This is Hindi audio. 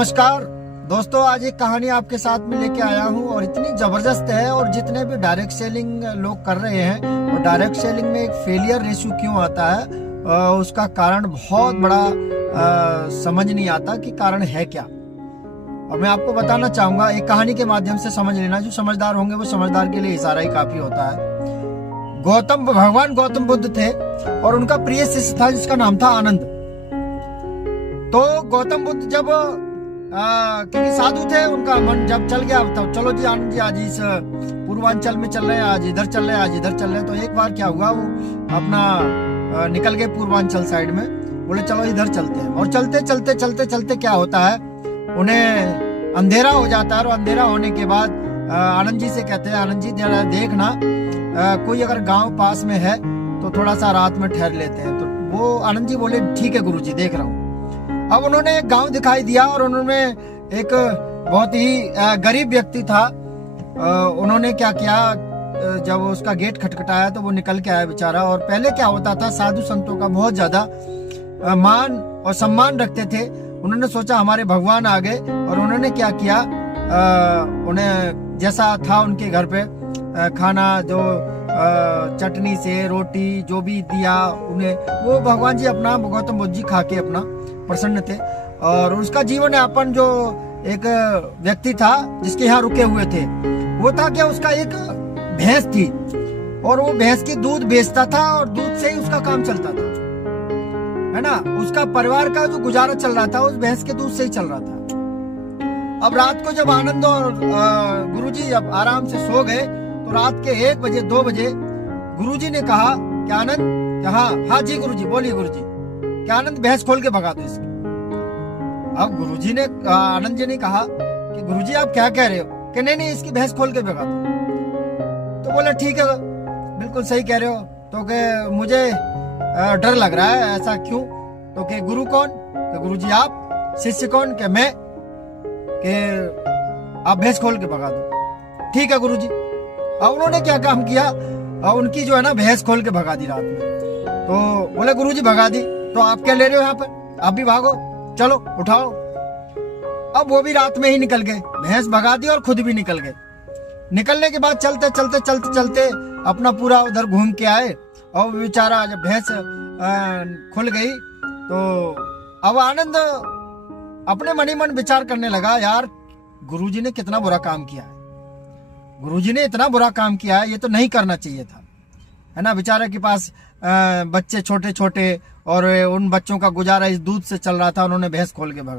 नमस्कार दोस्तों, आज एक कहानी आपके साथ में लेके आया हूँ और इतनी जबरदस्त है। और जितने भी डायरेक्ट सेलिंग लोग कर रहे हैं, और डायरेक्ट सेलिंग में एक फेलियर रेशियो क्यों आता है, उसका कारण बहुत बड़ा समझ नहीं आता कि कारण है क्या। और मैं आपको बताना चाहूंगा, एक कहानी के माध्यम से समझ लेना। जो समझदार होंगे वो समझदार के लिए इशारा ही काफी होता है। भगवान गौतम बुद्ध थे और उनका प्रिय शिष्य था जिसका नाम था आनंद। तो गौतम बुद्ध जब क्योंकि साधु थे, उनका मन जब चल गया, तब चलो जी आनंद जी आज इस पूर्वांचल में चल रहे हैं, आज इधर चल रहे हैं, आज इधर चल रहे हैं। तो एक बार क्या हुआ, वो अपना निकल गए पूर्वांचल साइड में, बोले चलो इधर चलते हैं। और चलते चलते चलते चलते क्या होता है, उन्हें अंधेरा हो जाता है। और अंधेरा होने के बाद आनंद जी से कहते हैं, आनंद जी जरा देखना कोई अगर गांव पास में है तो थोड़ा सा रात में ठहर लेते हैं। तो वो आनंद जी बोले ठीक है गुरुजी, देख रहा हूँ। अब उन्होंने एक गांव दिखाई दिया और उन्होंने एक बहुत ही गरीब व्यक्ति था। उन्होंने क्या किया, जब उसका गेट खटखटाया तो वो निकल के आया बेचारा। और पहले क्या होता था, साधु संतों का बहुत ज्यादा मान और सम्मान रखते थे। उन्होंने सोचा हमारे भगवान आ गए, और उन्होंने क्या किया, उन्हें जैसा था उनके घर पे खाना, जो चटनी से रोटी जो भी दिया उन्हें, वो भगवान जी अपना गौतम बुद्ध जी खा के अपना प्रसन्न थे। और उसका जीवन यापन, जो एक व्यक्ति था जिसके यहाँ रुके हुए थे, वो था क्या, उसका एक भैंस थी और वो भैंस की दूध बेचता था और दूध से ही उसका काम चलता था, है ना। उसका परिवार का जो गुजारा चल रहा था उस भैंस के दूध से ही चल रहा था। अब रात को जब आनंद और गुरुजी जब आराम से सो गए, तो रात के 1 बजे 2 बजे गुरुजी ने कहा कि आनंद, हाँ जी गुरुजी, बोलिए गुरुजी, कि आनंद भैंस खोल के भगा दो इसकी। अब गुरुजी ने, आनंद जी ने कहा कि गुरुजी आप क्या कह रहे हो, कि नहीं इसकी भैंस खोल के भगा दो। तो बोला ठीक है, बिल्कुल सही कह रहे हो। तो कि मुझे डर लग रहा है, ऐसा क्यों। तो कि गुरु कौन, कि गुरुजी आप, शिष्य कौन, कि मैं, कि आप भैंस खोल के भगा दो। ठीक है गुरुजी। अब उन्होंने क्या काम किया, उनकी जो है ना भैंस खोल के भगा दी रात में। तो बोले गुरुजी भगा दी, तो आप क्या ले रहे हो यहाँ पर, आप भी भागो, चलो उठाओ। अब वो भी रात में ही निकल गए, भैंस भगा दी और खुद भी निकल गए। निकलने के बाद चलते चलते चलते चलते अपना पूरा उधर घूम के आए। और बेचारा जब भैंस खुल गई, तो अब आनंद अपने मन ही मन विचार करने लगा, यार गुरुजी ने कितना बुरा काम किया है, गुरुजी ने इतना बुरा काम किया है, ये तो नहीं करना चाहिए था, है ना। बेचारे के पास बच्चे छोटे छोटे, और उन बच्चों का गुजारा इस दूध से चल रहा था, उन्होंने भैंस खोल के भगा